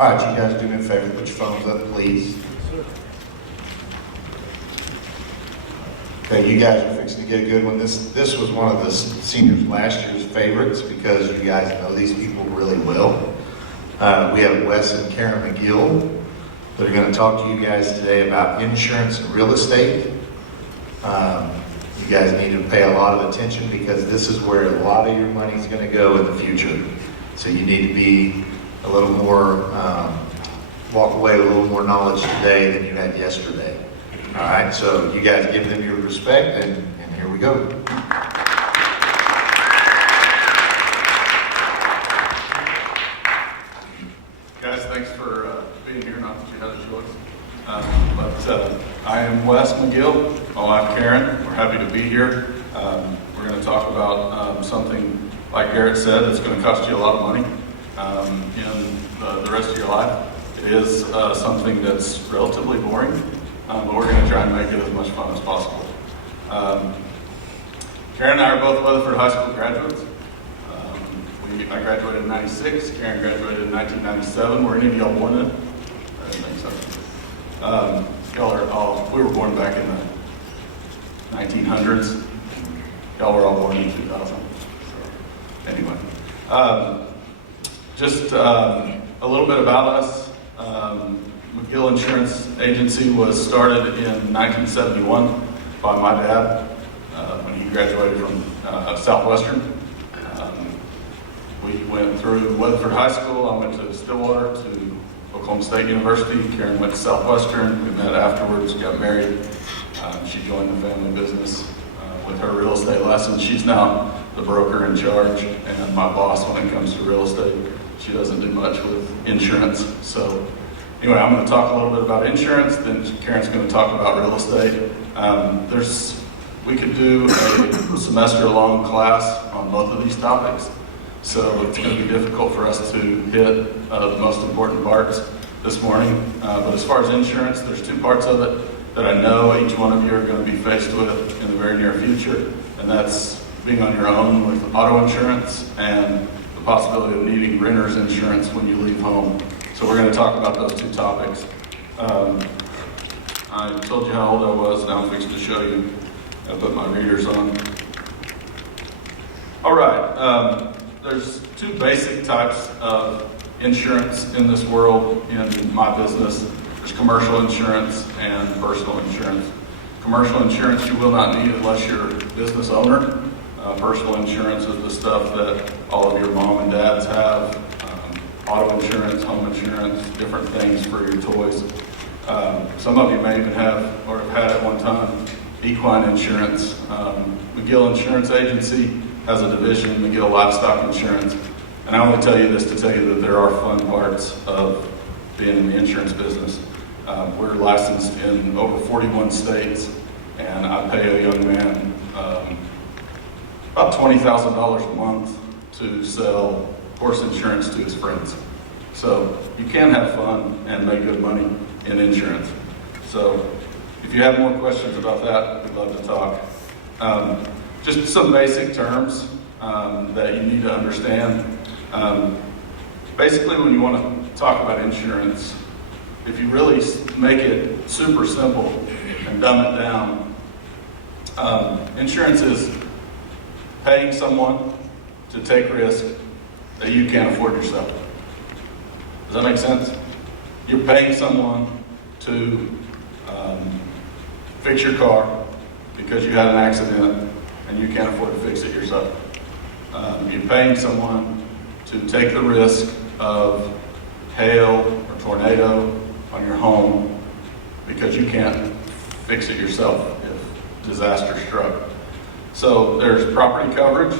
All right, you guys do me a favor, put your phones up, please. Okay, you guys are fixing to get a good one. This was one of the seniors last year's favorites because you guys know these people really well. We have Wes and Karen McGill that are going to talk to you guys today about insurance and real estate. You guys need to pay a lot of attention because this is where a lot of your money is going to go in the future. So you need to be a little more, walk away with a little more knowledge today than you had yesterday. All right, so you guys give them your respect, and here we go. Guys, thanks for being here. Not that you had a choice. But I am Wes McGill. My wife Karen. We're happy to be here. We're going to talk about something, like Garrett said, that's going to cost you a lot of money in the rest of your life. It is something that's relatively boring, but we're going to try and make it as much fun as possible. Karen and I are both Weatherford High School graduates. I graduated in '96. Karen graduated in 1997. Were any of y'all born then? I didn't think so. Y'all are all, we were born back in the 1900s. Y'all were all born in 2000. So, anyway, just a little bit about us. McGill Insurance Agency was started in 1971 by my dad when he graduated from Southwestern. We went through Weatherford High School. I went to Stillwater, to Oklahoma State University. Karen went to Southwestern. We met afterwards, got married. She joined the family business with her real estate lessons. She's now the broker in charge and my boss when it comes to real estate. She doesn't do much with insurance. So anyway, I'm going to talk a little bit about insurance, then Karen's going to talk about real estate. We could do a semester-long class on both of these topics. So it's going to be difficult for us to hit the most important parts this morning. But as far as insurance, there's two parts of it that I know each one of you are going to be faced with in the very near future. And that's being on your own with auto insurance and the possibility of needing renter's insurance when you leave home. So we're going to talk about those two topics. I told you how old I was. Now I'm fixing to show you. I put my readers on. All right. There's two basic types of insurance in this world in my business. There's commercial insurance and personal insurance. Commercial insurance you will not need unless you're a business owner. Personal insurance is the stuff that all of your mom and dads have. Auto insurance, home insurance, different things for your toys. Some of you may even have or have had at one time equine insurance. McGill Insurance Agency has a division, McGill Livestock Insurance. And I only tell you this to tell you that there are fun parts of being in the insurance business. We're licensed in over 41 states, and I pay a young man about $20,000 a month to sell horse insurance to his friends. So you can have fun and make good money in insurance. So if you have more questions about that, we'd love to talk. Just some basic terms that you need to understand. Basically, when you want to talk about insurance, if you really make it super simple and dumb it down, insurance is paying someone to take risk that you can't afford yourself. Does that make sense? You're paying someone to fix your car because you had an accident and you can't afford to fix it yourself. You're paying someone to take the risk of hail or tornado on your home because you can't fix it yourself if disaster struck. So there's property coverage.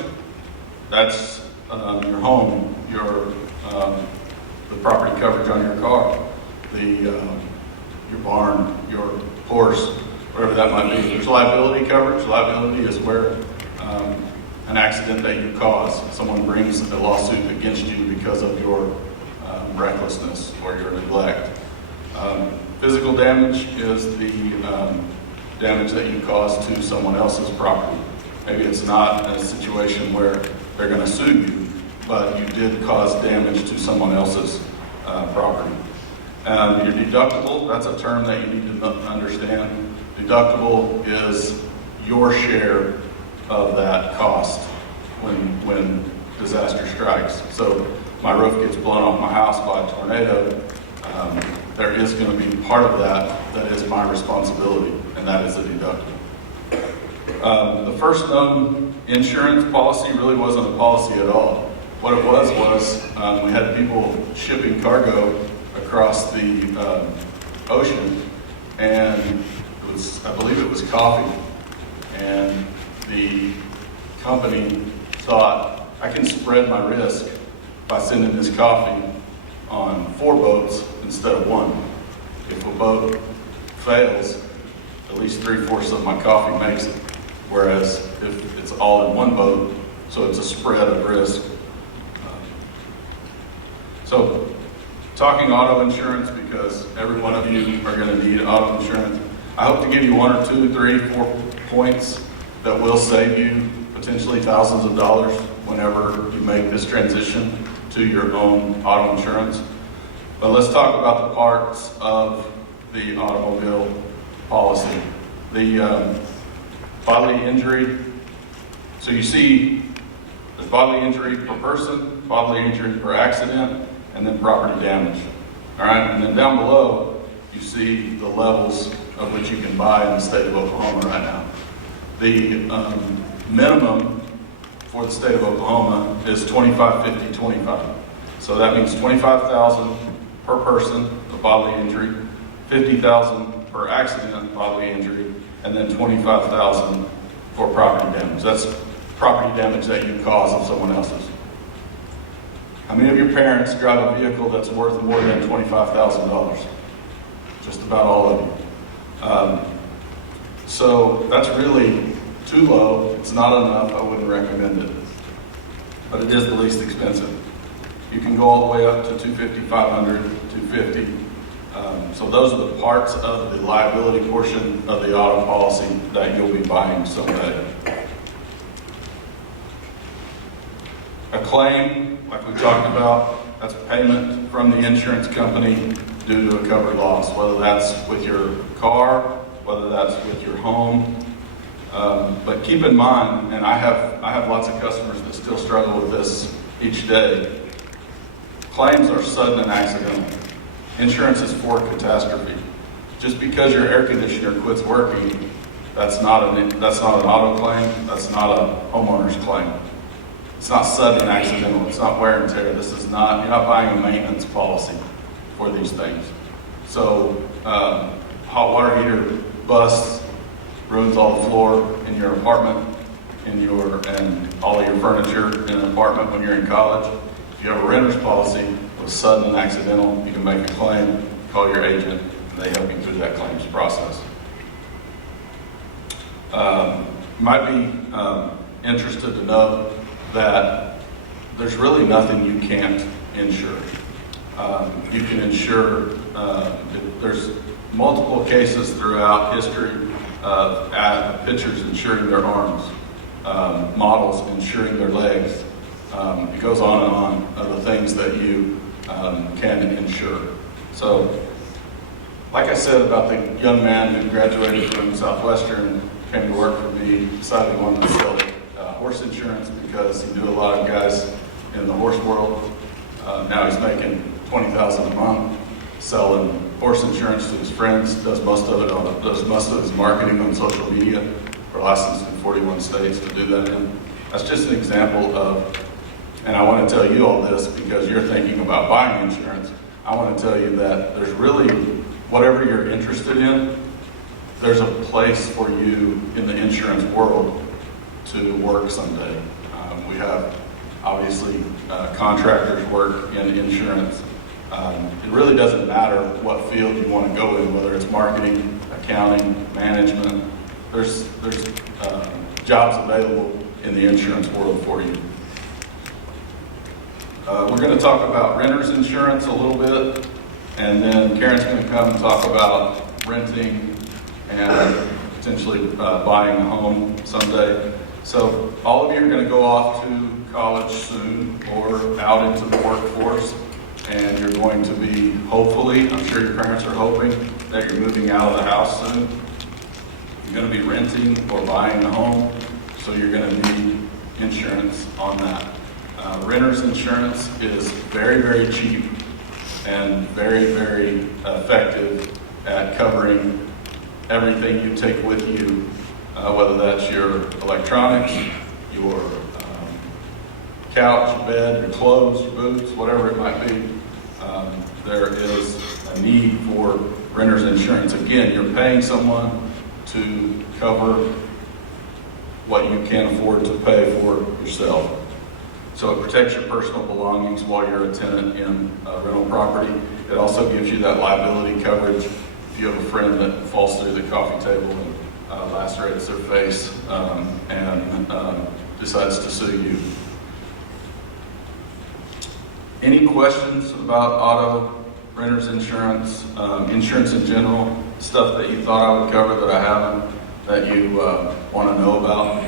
That's your home, the property coverage on your car, your barn, your horse, whatever that might be. There's liability coverage. Liability is where an accident that you cause, someone brings a lawsuit against you because of your recklessness or your neglect. Physical damage is the damage that you cause to someone else's property. Maybe it's not a situation where they're going to sue you, but you did cause damage to someone else's property. Your deductible, that's a term that you need to understand. Deductible is your share of that cost when disaster strikes. So my roof gets blown off my house by a tornado, there is going to be part of that is my responsibility, and that is the deductible. The first known insurance policy really wasn't a policy at all. What it was we had people shipping cargo across the ocean, and I believe it was coffee, and the company thought, I can spread my risk by sending this coffee on 4 boats instead of 1. If a boat fails, at least 3/4 of my coffee makes it. Whereas if it's all in 1 boat, so it's a spread of risk. So talking auto insurance, because every one of you are going to need auto insurance, I hope to give you 1 or 2, 3, 4 points that will save you potentially thousands of dollars whenever you make this transition to your own auto insurance. But let's talk about the parts of the automobile policy. The bodily injury. So you see there's bodily injury per person, bodily injury per accident, and then property damage. All right, and then down below, you see the levels of which you can buy in the state of Oklahoma right now. The minimum for the state of Oklahoma is 25, 50, 25. So that means 25,000 per person of bodily injury, 50,000 per accident bodily injury, and then 25,000 for property damage. That's property damage that you cause of someone else's. How many of your parents drive a vehicle that's worth more than $25,000? Just about all of you. So that's really too low. It's not enough. I wouldn't recommend it. But it is the least expensive. You can go all the way up to $250, $500, $250. So those are the parts of the liability portion of the auto policy that you'll be buying someday. A claim, like we talked about, that's payment from the insurance company due to a covered loss, whether that's with your car, whether that's with your home. But keep in mind, and I have lots of customers that still struggle with this each day, claims are sudden and accidental. Insurance is for catastrophe. Just because your air conditioner quits working, that's not an auto claim, that's not a homeowner's claim. It's not sudden and accidental, it's not wear and tear. You're not buying a maintenance policy for these things. So hot water heater busts, ruins all the floor in your apartment, and all of your furniture in an apartment when you're in college. If you have a renter's policy, it was sudden and accidental, you can make a claim, call your agent, and they help you through that claims process. You might be interested to know that there's really nothing you can't insure. You can insure, there's multiple cases throughout history of pitchers insuring their arms, models insuring their legs. It goes on and on of the things that you can insure. So, like I said about the young man who graduated from Southwestern, came to work for me, decided he wanted to sell horse insurance because he knew a lot of guys in the horse world. Now he's making $20,000 a month selling horse insurance to his friends. Does most of his marketing on social media. We're licensed in 41 states to do that in. That's just an example of, and I want to tell you all this because you're thinking about buying insurance. I want to tell you that there's really, whatever you're interested in, there's a place for you in the insurance world to work someday. We have, obviously, contractors work in insurance. It really doesn't matter what field you want to go in, whether it's marketing, accounting, management. There's jobs available in the insurance world for you. We're going to talk about renter's insurance a little bit, and then Karen's going to come and talk about renting and potentially buying a home someday. So all of you are going to go off to college soon or out into the workforce, and you're going to be, hopefully, I'm sure your parents are hoping that you're moving out of the house soon. You're going to be renting or buying a home, so you're going to need insurance on that. Renter's insurance is very, very cheap and very, very effective at covering everything you take with you, whether that's your electronics, your couch, your bed, your clothes, your boots, whatever it might be. There is a need for renter's insurance. Again, you're paying someone to cover what you can't afford to pay for yourself. So it protects your personal belongings while you're a tenant in a rental property. It also gives you that liability coverage if you have a friend that falls through the coffee table and lacerates their face and decides to sue you. Any questions about auto, renter's insurance, insurance in general, stuff that you thought I would cover that I haven't, that you want to know about?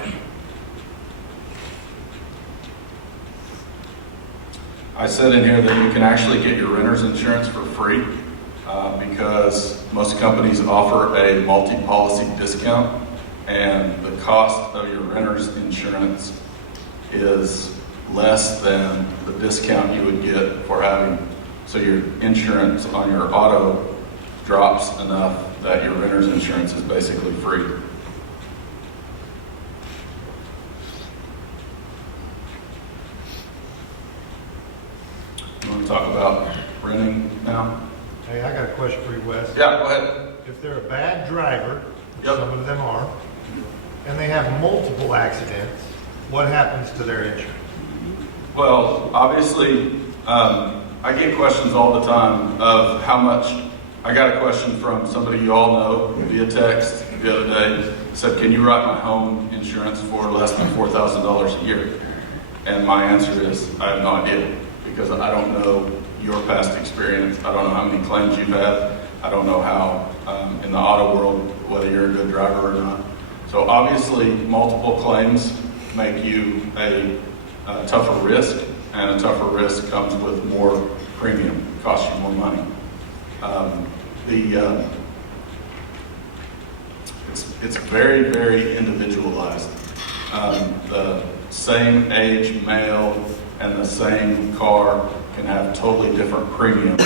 I said in here that you can actually get your renter's insurance for free because most companies offer a multi-policy discount, and the cost of your renter's insurance is less than the discount you would get for having, so your insurance on your auto drops enough that your renter's insurance is basically free. You want to talk about renting now? Hey, I got a question for you, Wes. Yeah, go ahead. If they're a bad driver, which Yep. some of them are, and they have multiple accidents, what happens to their insurance? Well, obviously, I get questions all the time of how much. I got a question from somebody you all know via text the other day. Said, "Can you write my home insurance for less than $4,000 a year?" And my answer is, I have no idea, because I don't know your past experience. I don't know how many claims you've had. I don't know how, in the auto world, whether you're a good driver or not. So obviously, multiple claims make you a tougher risk, and a tougher risk comes with more premium, costs you more money. It's very, very individualized. The same age male and the same car can have totally different premiums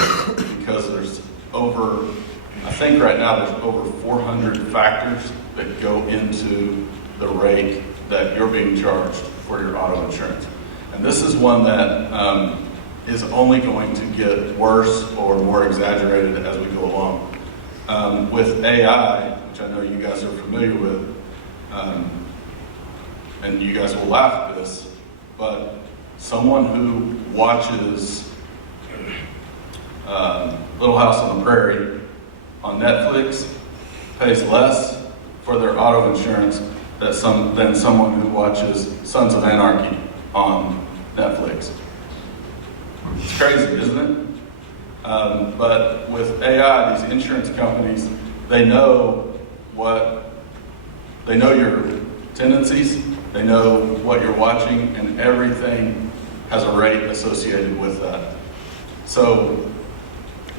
because there's I think right now there's over 400 factors that go into the rate that you're being charged for your auto insurance. And this is one that is only going to get worse or more exaggerated as we go along. With AI, which I know you guys are familiar with, and you guys will laugh at this, but someone who watches Little House on the Prairie on Netflix pays less for their auto insurance than someone who watches Sons of Anarchy on Netflix. It's crazy, isn't it? But with AI, these insurance companies, they know your tendencies, they know what you're watching, and everything has a rate associated with that. So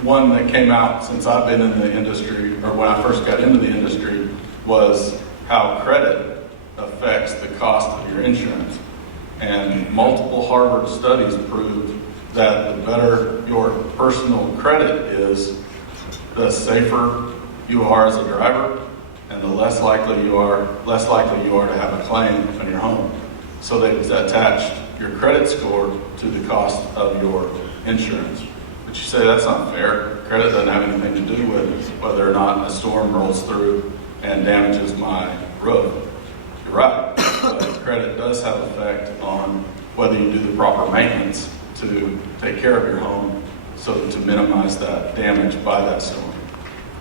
one that came out since I've been in the industry, or when I first got into the industry, was how credit affects the cost of your insurance. And multiple Harvard studies proved that the better your personal credit is, the safer you are as a driver, and the less likely you are to have a claim on your home. So they've attached your credit score to the cost of your insurance. But you say that's not fair. Credit doesn't have anything to do with whether or not a storm rolls through and damages my roof. You're right, but credit does have effect on whether you do the proper maintenance to take care of your home, so to minimize that damage by that storm.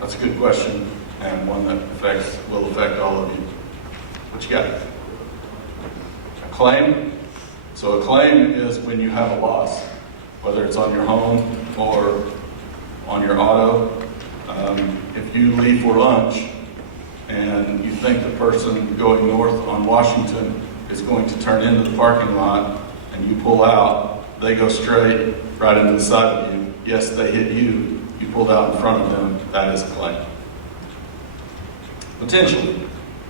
That's a good question, and one that will affect all of you. What you got? A claim? So a claim is when you have a loss, whether it's on your home or on your auto. If you leave for lunch and you think the person going north on Washington is going to turn into the parking lot and you pull out, they go straight right into the side of you yes, they hit you, you pulled out in front of them, that is a claim. Potentially.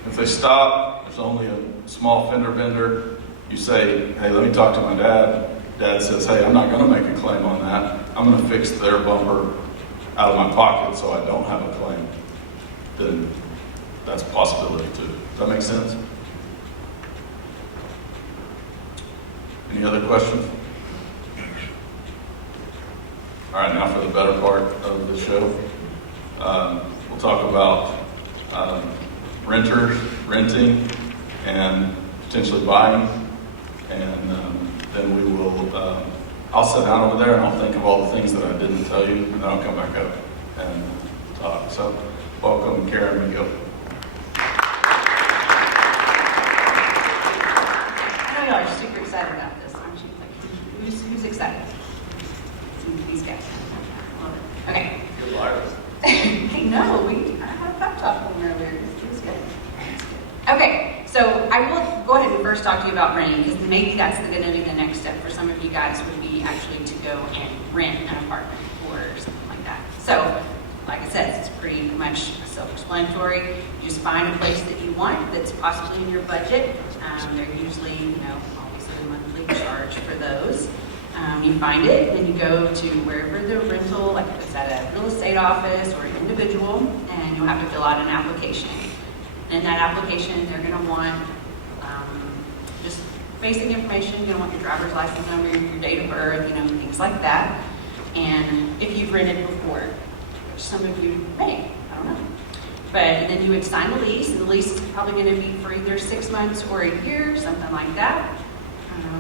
If they stop, there's only a small fender bender, you say, hey, let me talk to my dad. Dad says, hey, I'm not going to make a claim on that. I'm going to fix their bumper out of my pocket so I don't have a claim. Then that's a possibility too. Does that make sense? Any other questions? All right, now for the better part of the show. We'll talk about renters, renting, and potentially buying. And then we will, I'll sit down over there and I'll think of all the things that I didn't tell you, and then I'll come back up and talk. So, welcome, Karen McGill. I know y'all are super excited about this, aren't you? Like, who's excited? These guys. Love it. Okay. You're liars. Hey, no, I had a pep talk with them earlier. It was good. Okay, so I will go ahead and first talk to you about renting, because maybe that's going to be the next step for some of you guys, would be actually to go and rent an apartment or something like that. So, like I said, it's pretty much self-explanatory. You just find a place that you want that's possibly in your budget. They're usually, obviously a monthly charge for those. You find it, then you go to wherever the rental, like if it's at a real estate office or an individual, and you'll have to fill out an application. And in that application, they're going to want just basic information. You're going to want your driver's license number, your date of birth, things like that. And if you've rented before, which some of you may, I don't know. But then you would sign the lease, and the lease is probably going to be for either 6 months or a year, something like that.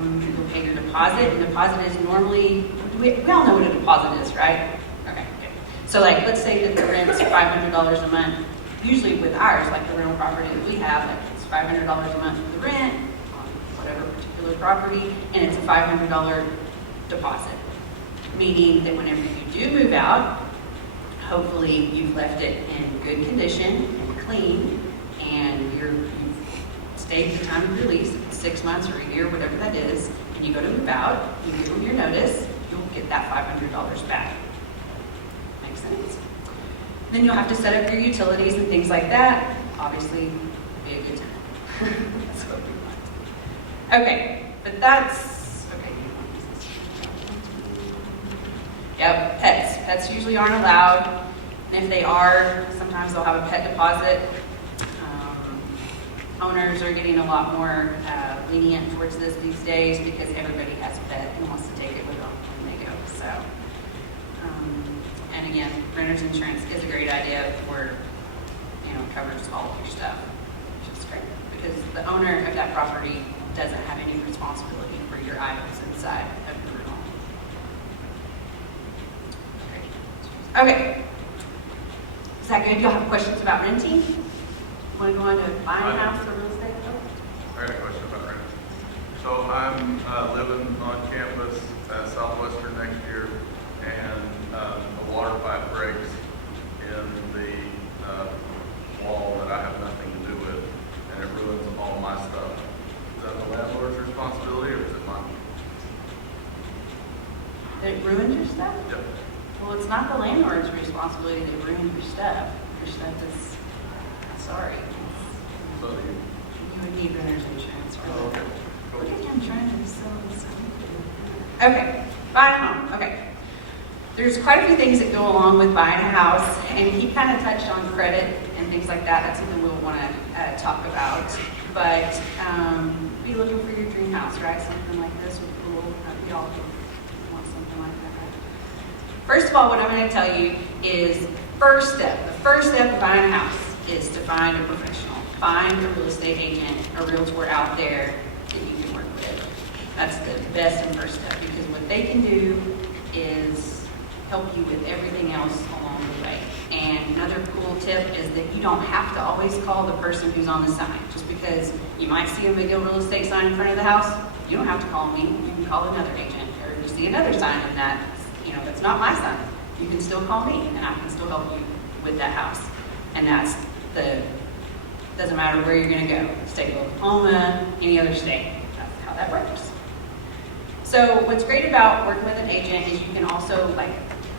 You'll pay your deposit, and deposit is normally, we all know what a deposit is, right? Okay, good. So like, let's say that the rent's $500 a month. Usually with ours, like the rental property that we have, like it's $500 a month for the rent on whatever particular property, and it's a $500 deposit. Meaning that whenever you do move out, hopefully you've left it in good condition and clean, and you've stayed the time of your lease, 6 months or a year, whatever that is, and you go to move out, you give them your notice, you'll get that $500 back. Makes sense? Then you'll have to set up your utilities and things like that. Obviously, be a good time. That's what we want. Okay, but that's, okay. Yep, pets. Pets usually aren't allowed. And if they are, sometimes they'll have a pet deposit. Owners are getting a lot more lenient towards this these days because everybody has a pet and wants to take it with them when they go. So, and again, renter's insurance is a great idea for, covers all of your stuff, which is great because the owner of that property doesn't have any responsibility for your items inside of your home. Okay. Is that good? Y'all have questions about renting? Want to go on to buying a house or real estate? I got a question about rent. So I'm living on campus at Southwestern next year, and a water pipe breaks in the wall that I have nothing to do with, and it ruins all my stuff. Is that the landlord's responsibility, or is it mine? It ruins your stuff? Yep. Well, it's not the landlord's responsibility to ruin your stuff. Your stuff is, sorry. So you, You would need renter's insurance for oh, that. okay. Look at him trying to sell this. Okay, buying a home. Okay. There's quite a few things that go along with buying a house, and he kind of touched on credit and things like that. That's something we'll want to talk about. But be looking for your dream house, right? Something like this would be cool. We all want something like that, right? First of all, what I'm going to tell you is the first step of buying a house is to find a professional. Find a real estate agent, a realtor out there that you can work with. That's the best and first step, because what they can do is help you with everything else along the way. And another cool tip is that you don't have to always call the person who's on the sign. Just because you might see a McGill real estate sign in front of the house, you don't have to call me. You can call another agent, or if you see another sign in that, that's not my sign. You can still call me, and I can still help you with that house. And doesn't matter where you're going to go, state of Oklahoma, any other state. That's how that works. So what's great about working with an agent is you can also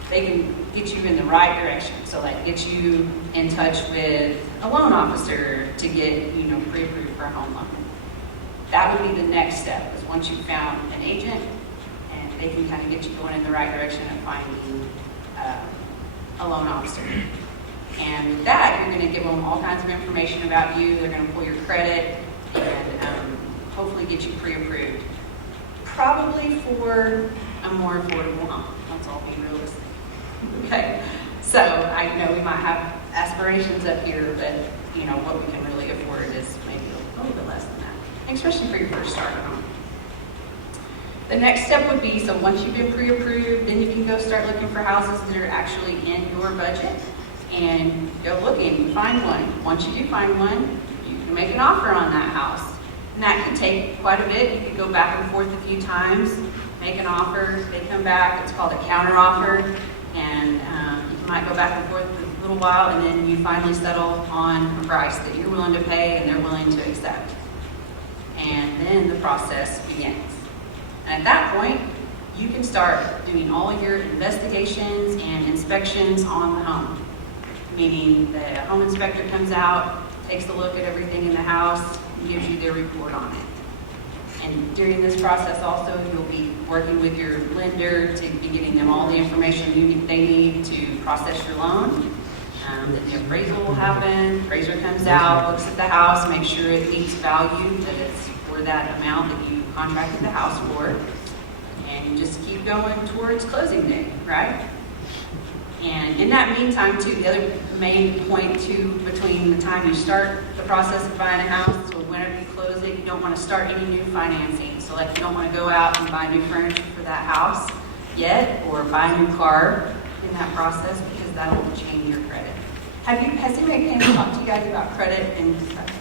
they can get you in the right direction. So like get you in touch with a loan officer to get, pre-approved for a home loan. That would be the next step, is once you've found an agent, and they can kind of get you going in the right direction of finding a loan officer. And with that, you're going to give them all kinds of information about you. They're going to pull your credit and hopefully get you pre-approved. Probably for a more affordable home. Let's all be realistic. Okay, so I know we might have aspirations up here, but what we can really afford is maybe a little bit less than that, especially for your first starter home. The next step would be, so once you've been pre-approved, then you can go start looking for houses that are actually in your budget and go looking, find one. Once you do find one, you can make an offer on that house. And that could take quite a bit. You could go back and forth a few times, make an offer, they come back, it's called a counter offer, and you might go back and forth a little while, and then you finally settle on a price that you're willing to pay and they're willing to accept. And then the process begins. And at that point, you can start doing all your investigations and inspections on the home. Meaning the home inspector comes out, takes a look at everything in the house, and gives you their report on it. And during this process also, you'll be working with your lender to be giving them all the information they need to process your loan. Then the appraisal will happen, appraiser comes out, looks at the house, makes sure it meets value, that it's for that amount that you contracted the house for. And you just keep going towards closing day, right? And in that meantime, too, the other main point, too, between the time you start the process of buying a house to whenever you close it, you don't want to start any new financing. So, like, you don't want to go out and buy new furniture for that house yet, or buy a new car in that process, because that'll change your credit. Has anybody came to talk to you guys about credit and stuff?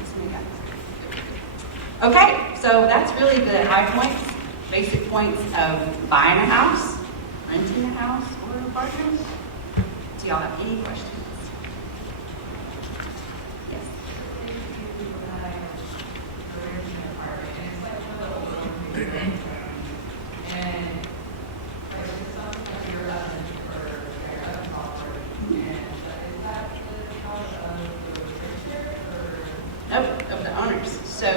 Okay, so that's really the high points, basic points of buying a house, renting a house, or an apartment. Do y'all have any questions? Yes. Nope, of the owners. So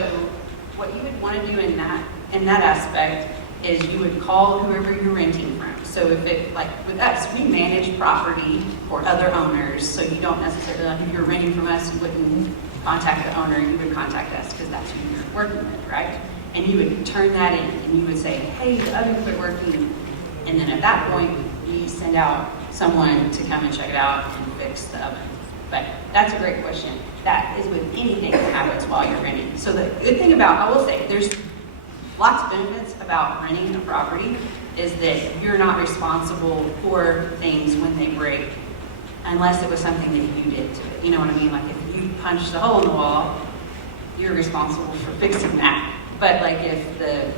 what you would want to do in that aspect is you would call whoever you're renting from. So if it, like with us, we manage property for other owners, so you don't necessarily, like if you're renting from us, you wouldn't contact the owner, you would contact us because that's who you're working with, right? And you would turn that in and you would say, hey, the oven quit working. And then at that point, we send out someone to come and check it out and fix the oven. But that's a great question. That is with anything that happens while you're renting. So the good thing about, I will say, there's lots of benefits about renting a property is that you're not responsible for things when they break, unless it was something that you did to it. You know what I mean? Like if you punched a hole in the wall, you're responsible for fixing that. But like if the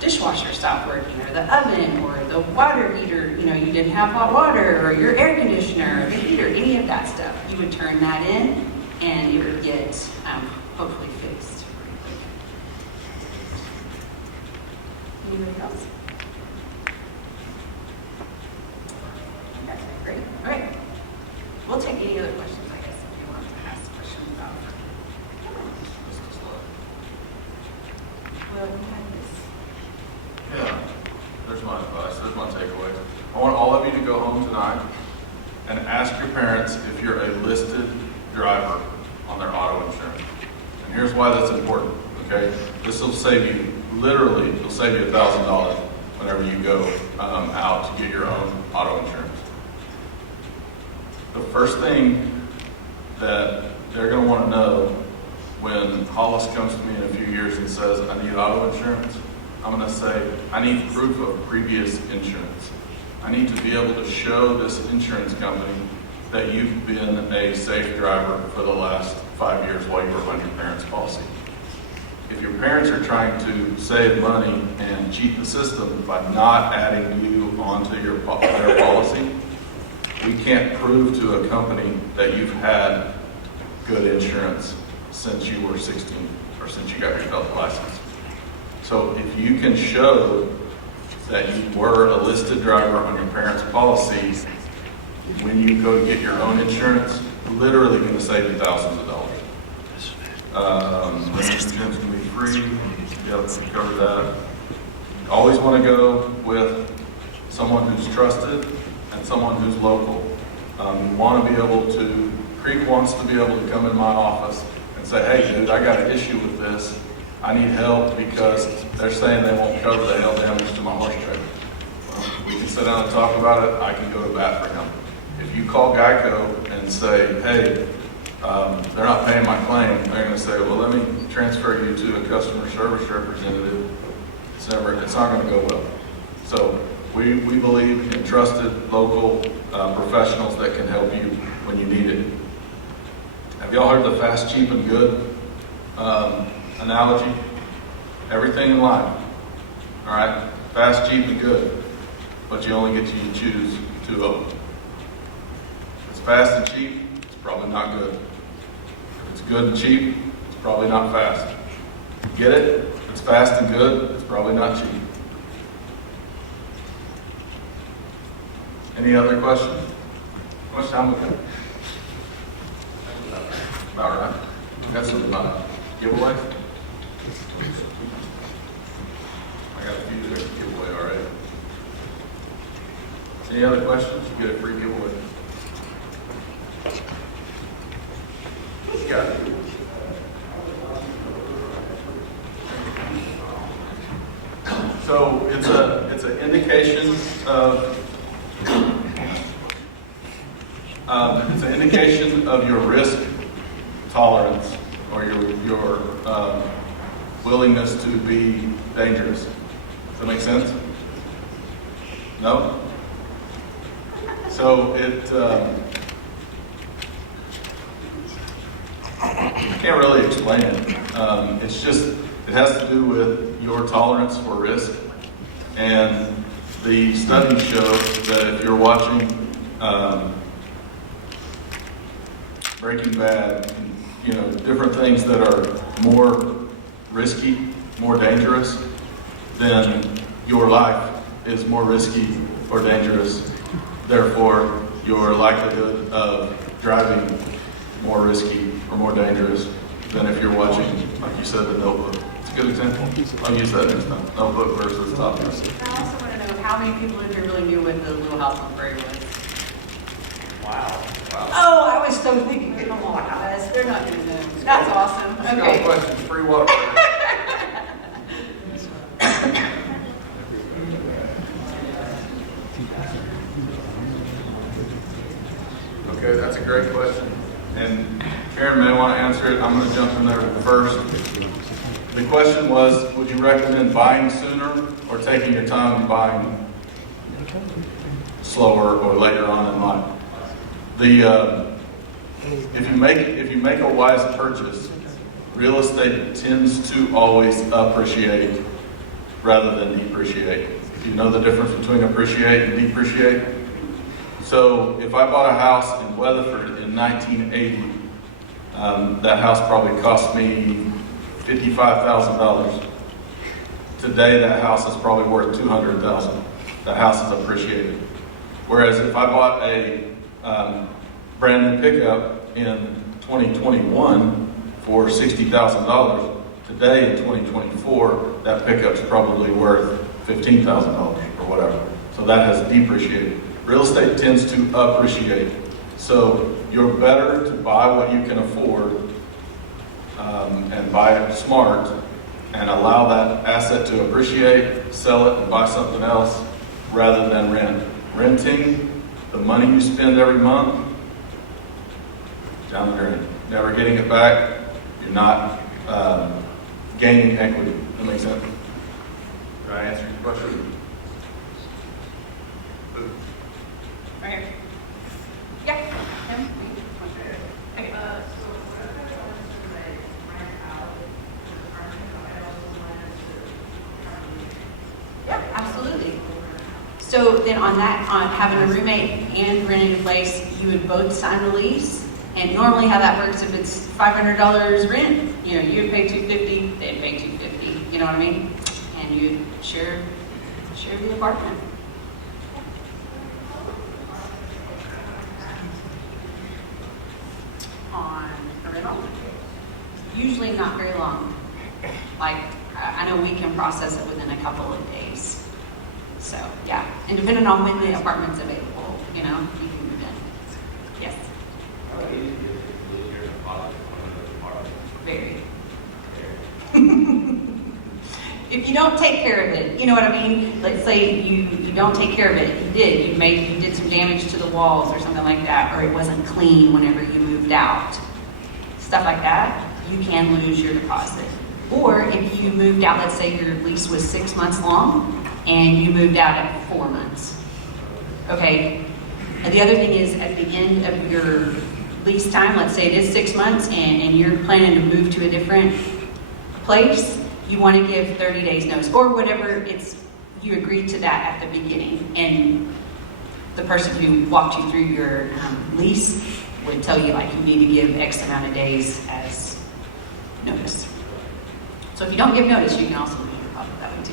dishwasher stopped working, or the oven, or the water heater, you didn't have hot water, or your air conditioner, or the heater, any of that stuff, you would turn that in, and it would get hopefully fixed. Anybody else? Okay, great. All right. We'll take any other questions, I guess, if you want to ask questions about. Well, you had this. Yeah, there's my advice, there's my takeaway. I want all of you to go home tonight and ask your parents if you're a listed driver on their auto insurance. And here's why that's important, okay? This will save you, literally, it'll save you $1,000 whenever you go out to get your own auto insurance. The first thing that they're going to want to know when Hollis comes to me in a few years and says, I need auto insurance, I'm going to say, I need proof of previous insurance. I need to be able to show this insurance company that you've been a safe driver for the last 5 years while you were on your parents' policy. If your parents are trying to save money and cheat the system by not adding you onto their policy, we can't prove to a company that you've had good insurance since you were 16 or since you got your license. So if you can show that you were a listed driver on your parents' policy, when you go to get your own insurance, literally going to save you thousands of dollars. The insurance can be free. Yep, we covered that. You always want to go with someone who's trusted and someone who's local. You want to be able to, Creek wants to be able to come in my office and say, hey dude, I got an issue with this. I need help because they're saying they won't cover the hail damage to my horse trailer. Well, we can sit down and talk about it. I can go to bat for him. If you call Geico and say, hey, they're not paying my claim, they're going to say, well, let me transfer you to a customer service representative. It's not going to go well. So we believe in trusted local professionals that can help you when you need it. Have y'all heard the fast, cheap, and good analogy? Everything in life, all right? Fast, cheap, and good, but you only get to choose two of them. If it's fast and cheap, it's probably not good. If it's good and cheap, it's probably not fast. Get it? If it's fast and good, it's probably not cheap. Any other questions? How much time we got? About right. Got some giveaways? I got a few there to give away already. Any other questions? You get a free giveaway. Got it. So it's an indication of your risk tolerance or your willingness to be dangerous. Does that make sense? No? So I can't really explain it. It's just, it has to do with your tolerance for risk. And the studies show that if you're watching Breaking Bad, you know, different things that are more risky, more dangerous, then your life is more risky or dangerous. Therefore, your likelihood of driving more risky or more dangerous than if you're watching, like you said, The Notebook. It's a good example. I'll use that next time. Notebook versus Top Gun. I also want to know how many people in here really knew what the Little House on the Prairie was. Wow. Oh, I was so thinking, come on, guys, they're not going to know. That's awesome. No Okay. questions, free water. Okay, that's a great question. And Karen may want to answer it. I'm going to jump in there first. The question was, would you recommend buying sooner or taking your time and buying slower or later on in life? If you make a wise purchase, real estate tends to always appreciate rather than depreciate. You know the difference between appreciate and depreciate? So if I bought a house in Weatherford in 1980, that house probably cost me $55,000. Today that house is probably worth $200,000. That house is appreciated. Whereas if I bought a brand new pickup in 2021 for $60,000, today in 2024, that pickup's probably worth $15,000 or whatever. So that has depreciated. Real estate tends to appreciate. So you're better to buy what you can afford and buy it smart and allow that asset to appreciate, sell it and buy something else rather than rent. Renting, the money you spend every month, down the drain. Never getting it back, you're not gaining equity. That makes sense? Did I answer your question? Okay. Yeah. Him? Okay. Yeah, absolutely. So then on that, on having a roommate and renting a place, you would both sign a lease. And normally how that works, if it's $500 rent, you know, you'd pay $250, they'd pay $250. You know what I mean? And you'd share share the apartment. On a rental, usually not very long. Like, I know we can process it within a couple of days. So, yeah, and depending on when the apartment's available, you know, you can move in. Yes, How easy is it to lose your deposit on an apartment? very. If you don't take care of it, you know what I mean? Let's say you don't take care of it, you did some damage to the walls or something like that, or it wasn't clean whenever you moved out. Stuff like that, you can lose your deposit. Or if you moved out, let's say your lease was 6 months long, and you moved out at 4 months. Okay? And the other thing is, at the end of your lease time, let's say it is 6 months, and you're planning to move to a different place, you want to give 30 days notice, or whatever it's, you agreed to that at the beginning. And the person who walked you through your lease would tell you, like, you need to give X amount of days as notice. So if you don't give notice, you can also lose your deposit that way too.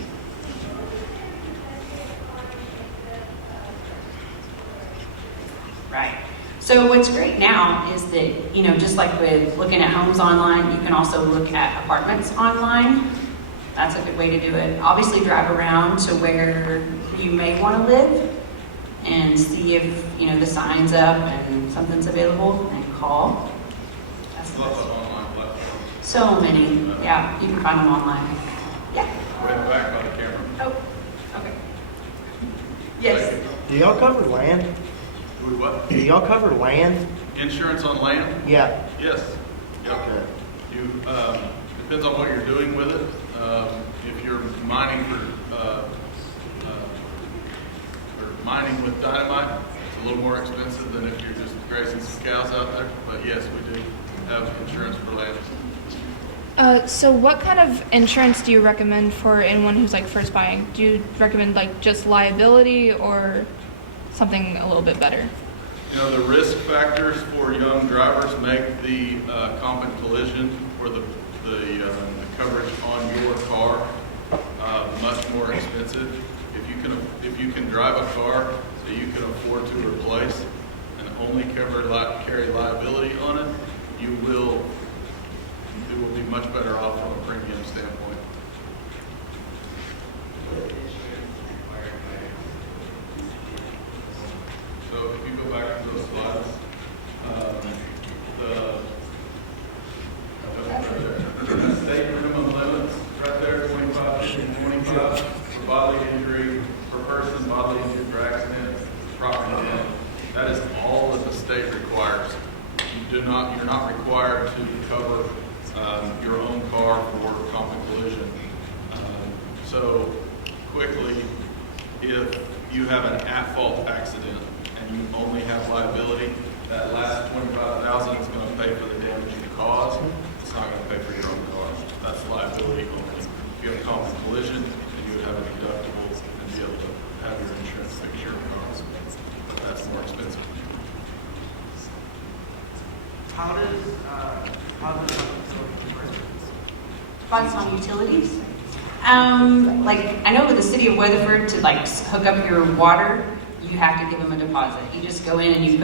Right. So what's great now is that, you know, just like with looking at homes online, you can also look at apartments online. That's a good way to do it. Obviously drive around to where you may want to live and see if, you know, the sign's up and something's available, and call. That's the Lots best. of online platforms. So many. Yeah, you can find them online. Yeah. Way back by the camera. Oh, okay. Yes. Do y'all cover land? Do we what? Do y'all cover land? Insurance on land? Yeah. Yes. Yep. You, depends on what you're doing with it. If you're mining or mining with dynamite, it's a little more expensive than if you're just grazing some cows out there. But yes, we do have insurance for land. So what kind of insurance do you recommend for anyone who's like first buying? Do you recommend like just liability or something a little bit better? You know, the risk factors for young drivers make the comp and collision or the coverage on your car much more expensive. If you can drive a car that you can afford to replace and only carry liability on it, you will be much better off from a premium standpoint. So if you go back to those slides, the state minimum limits right there, 25, 50, 25, for bodily injury, per person, bodily injury for accident, property damage. That is all that the state requires. You're not required to cover your own car for comp and collision. So quickly, if you have an at-fault accident and you only have liability, that last $25,000 is going to pay for the damage you caused. It's not going to pay for your own car. That's liability only. If you have comp and collision, then you would have a deductible and be able to have your insurance fix your car. But that's more expensive. How does Thoughts on utilities? Like, I know with the city of Weatherford, to like hook up your water, you have to give them a deposit. You just go in and you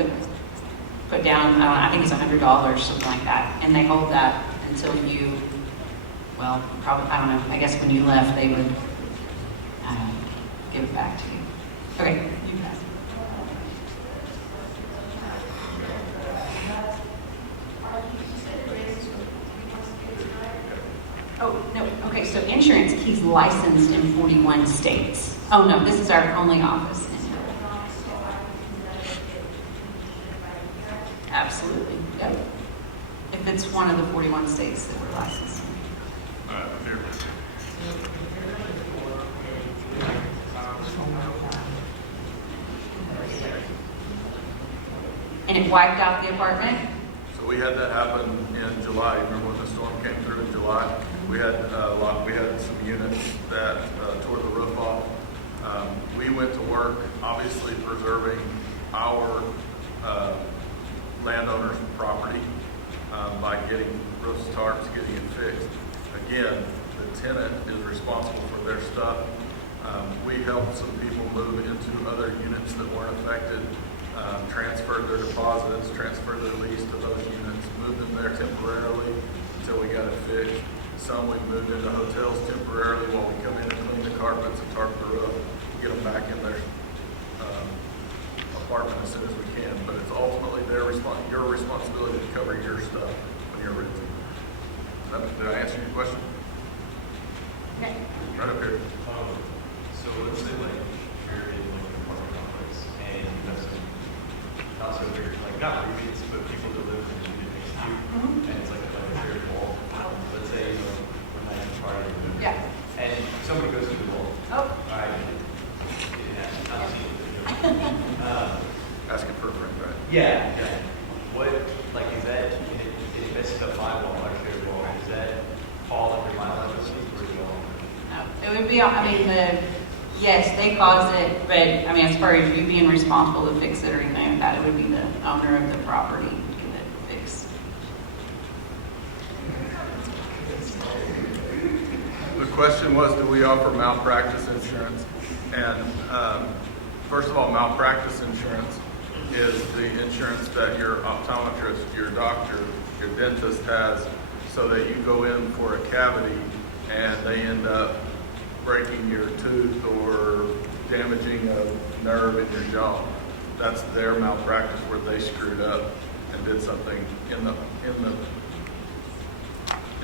put down, I think it's $100, something like that, and they hold that until you, well, probably, I don't know, I guess when you left, they would give it back to you. Okay, you pass. Oh, no, okay, so insurance, he's licensed in 41 states. Oh, no, this is our only office in here. Absolutely, yep. If it's one of the 41 states that we're licensed in. All right, here. And it wiped out the apartment? So we had that happen in July. Remember when the storm came through in July? We had some units that tore the roof off. We went to work, obviously preserving our landowners' property by getting roofs, tarps, getting it fixed. Again, the tenant is responsible for their stuff. We we helped some people move into other units that weren't affected, transferred their deposits, transferred their lease to those units, moved them there temporarily until we got it fixed. Some we moved into hotels temporarily while we come in and clean the carpets and tarp the roof, get them back in their apartment as soon as we can. But it's ultimately your responsibility to cover your stuff when you're renting. Did I answer your question? Okay. Right up here. So let's say like you're in like an apartment complex and you have some not so big, like not roommates, but people that live in the unit next to you, and it's like a shared wall. Let's say we're not in party, Yeah. and somebody goes through the wall. Oh, Alright, it happens. I've seen it. Asking for a friend, right? Yeah. What, like, is that, it messes up my wall, our shared wall, does that fall under my liability or is it all? no, it would be, I mean, yes, they cause it, but, I mean, as far as you being responsible to fix it or anything like that, it would be the owner of the property to get it fixed. The question was, do we offer malpractice insurance? And first of all, malpractice insurance is the insurance that your optometrist, your doctor, your dentist has, so that you go in for a cavity and they end up breaking your tooth or damaging a nerve in your jaw. That's their malpractice where they screwed up and did something in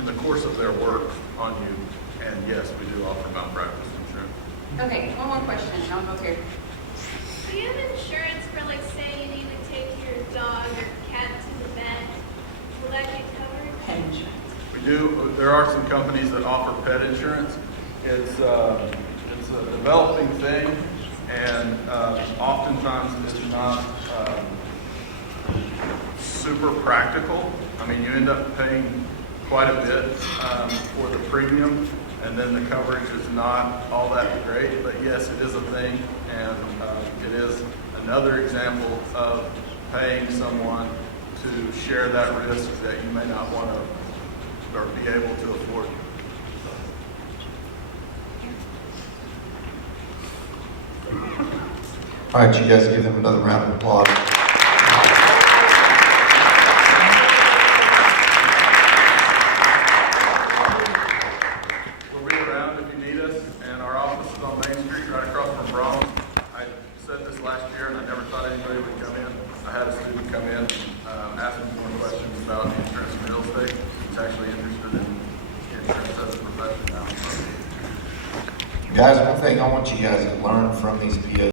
the course of their work on you. And yes, we do offer malpractice insurance. Okay, one more question, and I'll go here. Do you have insurance for, like, say you need to take your dog or cat to the vet? Will that get covered? Pet insurance. We do. There are some companies that offer pet insurance. It's a developing thing, and oftentimes it's not super practical. I mean, you end up paying quite a bit for the premium, and then the coverage is not all that great. But yes, it is a thing, and it is another example of paying someone to share that risk that you may not want to or be able to afford. All right, you guys give them another round of applause. We'll be around if you need us, and our office is on Main Street, right across from Braun. I said this last year, and I never thought anybody would come in. I had a student come in, ask me more questions about insurance and real estate. He's actually interested in insurance as a profession now. Guys, one thing I want you guys to learn from these PO